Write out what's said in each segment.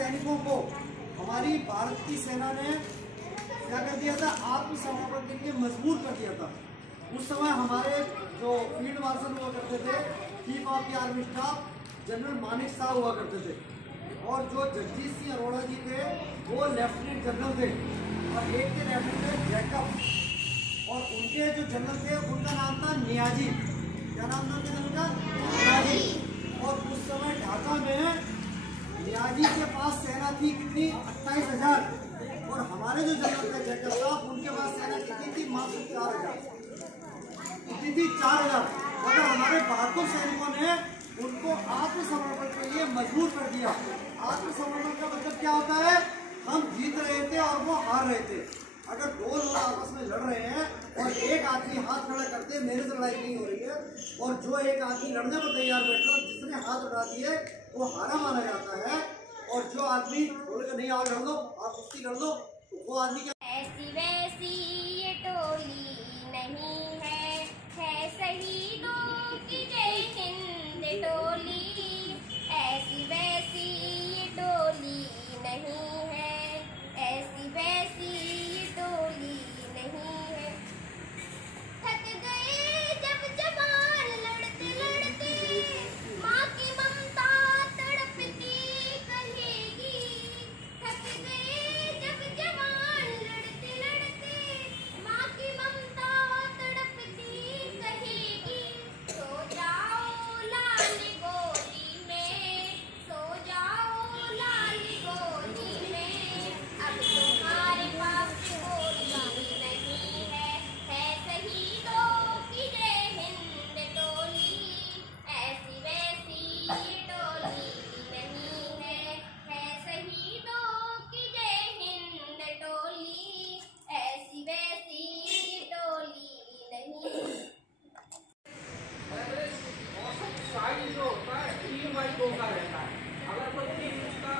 सैनिकों को हमारी भारत की सेना ने क्या कर दिया था, आत्मसमर्पण के लिए मजबूर कर दिया था। उस समय हमारे जो फील्ड मार्शल हुआ करते थे, chief of the army staff general Manik साहब हुआ करते थे, और जो जगजीत सिंह अरोड़ा जी थे वो लेफ्टिनेंट जनरल थे, और एक के लेफ्टिनेंट जैकब, और उनके जो जनरल थे उनका नाम था नियाजी। क्या नाम था उनके जनरल का? नियाजी। और उस समय ढाका में नियाजी के पास सेना थी कितनी? 28,000। और हमारे जो जनरल थे जैकब साहब, उनके पास सेना कितनी थी? मात्र 4,000। कितनी थी? 4,000। मगर हमारे बहादुर सैनिकों ने उनको आत्मसमर्पण के लिए मजबूर कर दिया। आत्मसमर्पण का मतलब क्या होता है? हम जीत रहे थे और वो हार रहे थे। अगर दो लोग आपस में लड़ रहे हैं और एक आदमी हाथ खड़ा करते हैं, मेरे से लड़ाई नहीं हो रही है, और जो एक आदमी लड़ने को तैयार बैठा, जिसने हाथ उठा दिए वो हारा माना जाता है, और जो आदमी बोलेगा नहीं आओ लड़ लो, आप कुश्ती लड़ लो, वो आदमी क्या? ऐसी वैसी ये टोली नहीं है शहीदों की जय हिंद टोली। ऐसी वैसी ये टोली नहीं है, ऐसी वैसी ये टोली नहीं है। थक गए जब जवान लड़ते लड़ते, माँ की ममता तड़पती कहेगी। थक गए जब जवान लड़ते लड़ते, माँ की ममता तड़पती कहेगी। सो जाओ लाल गोदी में, सो जाओ लाल गोदी में, अब तुम्हारे पास कोई नहीं है शहीदों की जय हिंद टोली। ऐसी वैसी ये टोली नहीं है शहीदों की जय हिंद टोली। ऐसी वैसी ये टोली नहीं। साइज जो होता है 3x2 का रहता है। अगर कोई 3 इंच का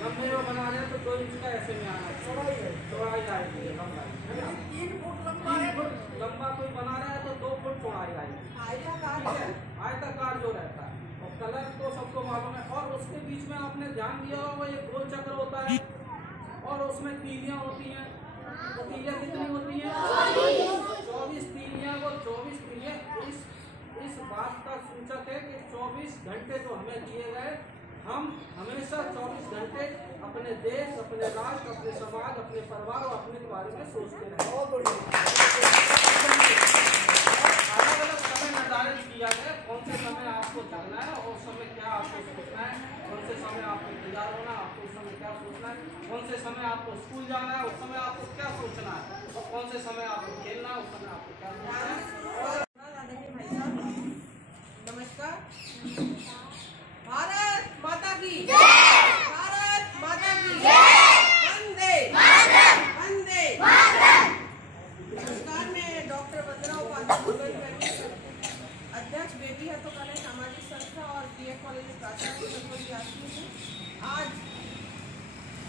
लंबे में बना रहे हैं तो 2 इंच का ऐसे में आना है, चौड़ाई आएगी, लंबाई 3 फुट लंबा कोई बना रहा है तो 2 फुट चौड़ाई आएगी। आयताकार जो रहता है, और कलर तो सबको मालूम है। और उसके बीच में आपने ध्यान दिया होगा ये गोल चक्र होता है, और उसमें तीलियां होती हैं। तो तीलियां कितनी होती हैं? 24 तीलियां। वो 24 तीलियां इस बात का सूचक है कि 24 घंटे जो हमें दिए गए, हम हमेशा 24 घंटे अपने देश, अपने राष्ट्र, अपने समाज, अपने परिवार और अपने बारे में सोचते रहे। अलग अलग समय निर्धारित किया गया कौन से समय आपको जगना है और उस समय क्या आपको सोचना है, कौन से समय आपको तैयार होना है, आपको उस समय क्या सोचना है, कौन से समय आपको स्कूल जाना है, उस समय आपको क्या सोचना है, और कौन से समय आपको खेलना है, उस समय आपको क्या सोचना है। नमस्कार। भारत माता की जय, भारत माता की जय, वंदे मातरम, वंदे मातरम। नमस्कार, मैं डॉक्टर वंदना उपाध्याय, अध्यक्ष बेटी है तो कला सामाजिक संस्था और बीएड कॉलेज में प्राचार्य हूँ। आज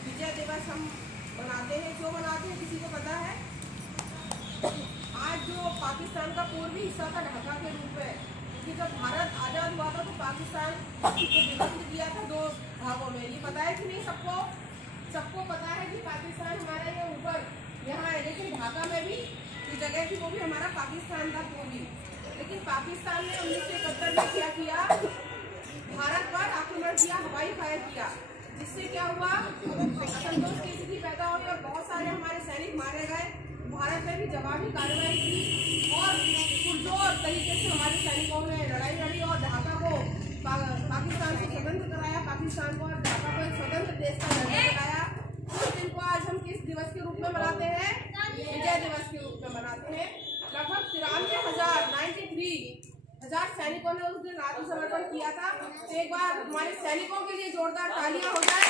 विजय दिवस हम मनाते हैं। क्यों मनाते हैं किसी को पता है? आज जो पाकिस्तान का पूर्वी हिस्सा था ढाका के रूप में, कि जब भारत आजाद हुआ था तो पाकिस्तान को विभक्त किया था 2 भागों में। ये पता है कि नहीं सबको? सबको पता है कि पाकिस्तान हमारा ये ऊपर यहाँ है, लेकिन ढाका में भी जो जगह थी वो भी हमारा पाकिस्तान था पूर्वी। लेकिन पाकिस्तान ने 1971 में क्या किया? भारत पर आक्रमण किया, हवाई फायर किया, जिससे क्या हुआ? असंतोष की स्थिति पैदा हुई और बहुत सारे हमारे सैनिक मारे गए। भारत ने भी जवाबी कार्रवाई की और पुरजोर तरीके से हमारे सैनिकों ने लड़ाई लड़ी और ढाका को पाकिस्तान से स्वतंत्र कराया, पाकिस्तान को और ढाका को एक स्वतंत्र देश का दर्जा दिलाया। उस दिन को आज हम किस दिवस के रूप में मनाते हैं? विजय दिवस के रूप में मनाते हैं। लगभग 93,000 सैनिकों ने उस दिन आत्मसमर्पण किया था। तो एक बार हमारे सैनिकों के लिए जोरदार तालियां हो जाए,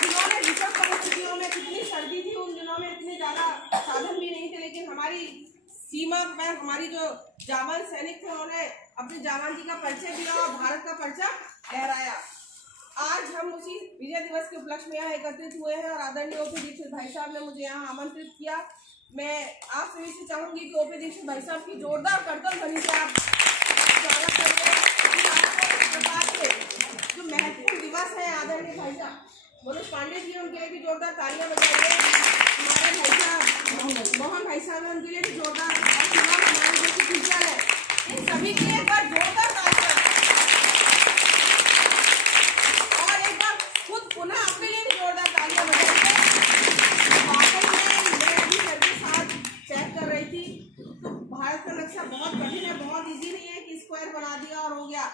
जिन्होंने विषम परिस्थितियों में, कितनी सर्दी थी उन दिनों में, इतने ज्यादा साधन भी नहीं थे, लेकिन हमारी सीमा पर हमारी जो जाबान सैनिक थे उन्होंने अपने जाबान जी का परिचय दिया और भारत का परचम लहराया। आज हम उसी विजय दिवस के उपलक्ष्य में यहाँ एकत्रित हुए हैं और आदरणीय ओपी दीक्षित भाई साहब ने मुझे यहाँ आमंत्रित किया। मैं आप सभी से चाहूंगी कि ओपी दीक्षित भाई साहब की जोरदार करतल ध्वनि से आप स्वागत करें। जो महत्वपूर्ण दिवस है भाई साहब मनोज पांडे जी, उनके लिए भी जोरदार तालियां बजाइए। हमारे भाई साहब मोहन भाई साहब है, उनके लिए भी जोरदार, और हमारे जो टीचर है, इन सभी के लिए एक बार जोरदार तालियां। और एक बार खुद पुनः अपने लिए भी जोरदार तालियां बजाइए। वाकई में मैं अभी सर के साथ चेक कर रही थी, तो भारत का नक्शा बहुत कठिन है, बहुत इजी नहीं है कि स्क्वायर बना दिया और हो गया।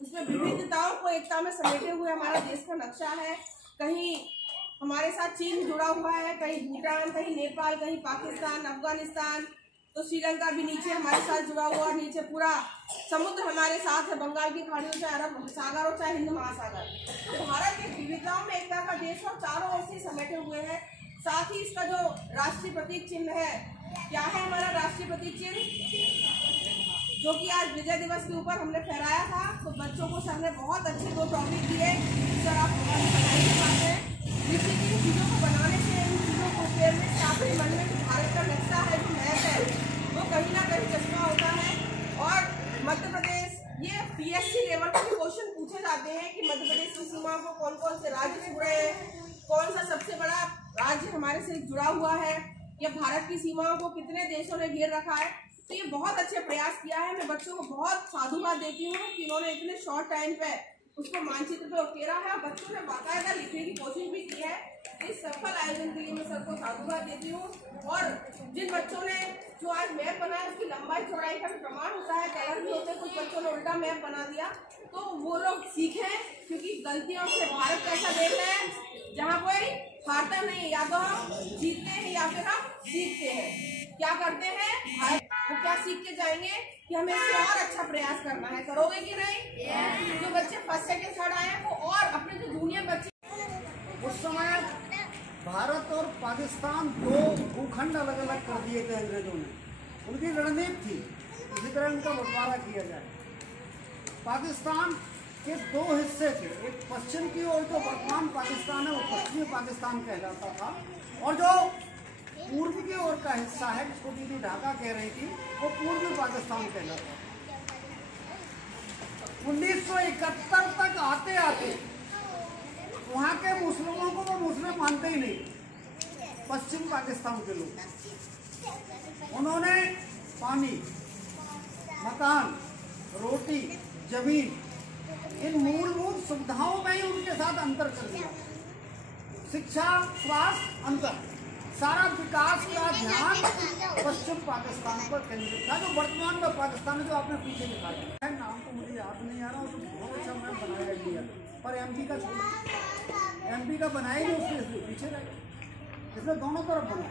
उसमें विविधताओं को एकता में समेटे हुए हमारा देश का नक्शा है। कहीं हमारे साथ चीन जुड़ा हुआ है, कहीं भूटान, कहीं नेपाल, कहीं पाकिस्तान, अफगानिस्तान, तो श्रीलंका भी नीचे हमारे साथ जुड़ा हुआ, और नीचे पूरा समुद्र हमारे साथ है, बंगाल की खाड़ी हो, चाहे अरब सागर हो, चाहे हिंद महासागर। तो भारत एक विविधताओं में एकता का देश और चारों ओर से समेटे हुए है। साथ ही इसका जो राष्ट्रीय प्रतीक चिन्ह है, क्या है हमारा राष्ट्रीय प्रतीक चिन्ह, जो कि आज विजय दिवस के ऊपर हमने फहराया था। तो बच्चों को सर ने बहुत अच्छे 2 टॉपिक दिए। सर आप बताइए के बात है, जिससे कि इन चीज़ों को बनाने से, इन चीज़ों को फेरने से आपके मन में जो भारत का नक्शा है, जो मैप है, वो कहीं ना कहीं चश्मा होता है। और मध्य प्रदेश, ये PSC लेवल पर भी क्वेश्चन पूछे जाते हैं कि मध्य प्रदेश की सीमा को कौन कौन से राज्य से जुड़े हैं, कौन सा सबसे बड़ा राज्य हमारे से जुड़ा हुआ है, या भारत की सीमाओं को कितने देशों ने घेर रखा है। तो ये बहुत अच्छे प्रयास किया है। मैं बच्चों को बहुत साधुवाद देती हूँ कि इन्होंने इतने शॉर्ट टाइम पे उसको मानचित्र पे उकेरा है, और बच्चों ने बाकायदा लिखने की कोशिश भी की है। इस सफल आयोजन के लिए मैं सबको साधुवाद देती हूँ। और जिन बच्चों ने जो आज मैप बनाया, उसकी लंबाई चौड़ाई का भी प्रमाण होता है, कलर भी होते हैं, कुछ बच्चों ने उल्टा मैप बना दिया, तो वो लोग सीखें, क्योंकि गलतियों से भारत ऐसा देश है जहाँ कोई हारता नहीं, या तो हम जीतते हैं या फिर हम सीखते हैं। क्या करते हैं भारत, वो क्या सीख के जाएंगे कि हमें इससे और अच्छा प्रयास करना है। करोगे कि नहीं? जो बच्चे फर्स्ट सेकंड थर्ड आए हैं, वो और अपने जो जूनियर बच्चे, उस समय भारत और पाकिस्तान 2 भूखंड अलग अलग कर दिए थे अंग्रेजों ने। उनकी रणनीति थी इसी तरह इनका बंटवारा किया जाए। पाकिस्तान के 2 हिस्से थे, एक पश्चिम की ओर जो वर्तमान पाकिस्तान है वो पश्चिमी पाकिस्तान कहलाता था, और जो पूर्व की ओर का हिस्सा है जिसको दीदी ढाका कह रही थी, वो पूर्वी पाकिस्तान कहलाता था। 1971 तक आते आते वहाँ के मुस्लिमों को वो मुस्लिम मानते ही नहीं, पश्चिम पाकिस्तान के लोग। उन्होंने पानी, मकान, रोटी, जमीन, इन मूलभूत सुविधाओं में ही उनके साथ अंतर कर दिया। शिक्षा, स्वास्थ्य, अंतर, सारा विकास का ध्यान पश्चिम पाकिस्तान पर केंद्रित था, जो वर्तमान में पाकिस्तान जो आपने पीछे दिखाया है। नाम तो मुझे याद नहीं आ रहा, उसको बहुत अच्छा मैंने बनाया इंडिया, पर MP का MP का बनाया ही नहीं, उसके पीछे रह गया। इसमें दोनों तरफ बना।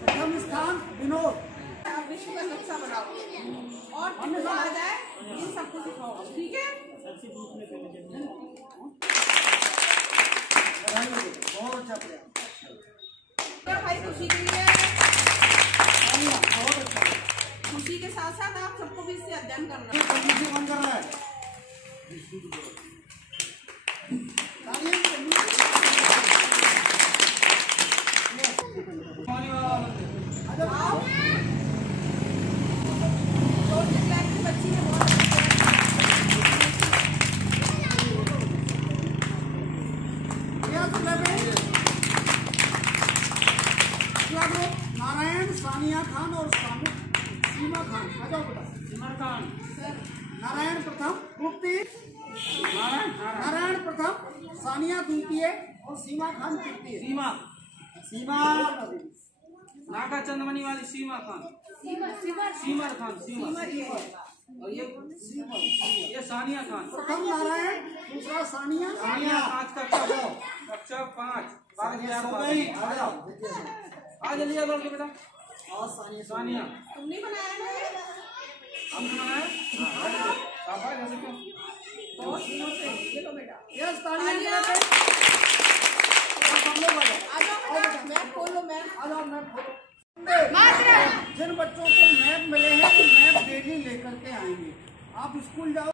प्रथम स्थान विनोद, विश्व का नक्शा बनाओ और हमें आ जाए, इन सबको सिखाओ, ठीक है? बहुत अच्छा प्रयास भाई, खुशी के लिए बहुत अच्छा। खुशी के साथ साथ आप सबको भी इससे अध्ययन करना है। बच्ची ने बहुत नारायण, सानिया खान और सीमा खान, आ जाओ बेटा। सिमर खान, नारायण प्रथम, गुप्ती नारायण प्रथम, सानिया द्वितीय और सीमा खान तृतीय। सीमा नागा चंदमणि वाली सीमा खान, सीमर खान, और ये सानिया खान। प्रथम नारायण, दूसरा सानिया। कक्षा 5 आ जल्दी बोल के बेटा। और सानिया तुम नहीं बनाया है? हमने बनाया। बहुत दिनों से ये लो बेटा। यस, तालियां। आ जाओ बेटा, मैप खोलो, मैप। आ जाओ, मैप खोलो। जिन बच्चों को मैप मिले हैं वो मैप डेली लेकर के आएंगे। आप स्कूल जाओ।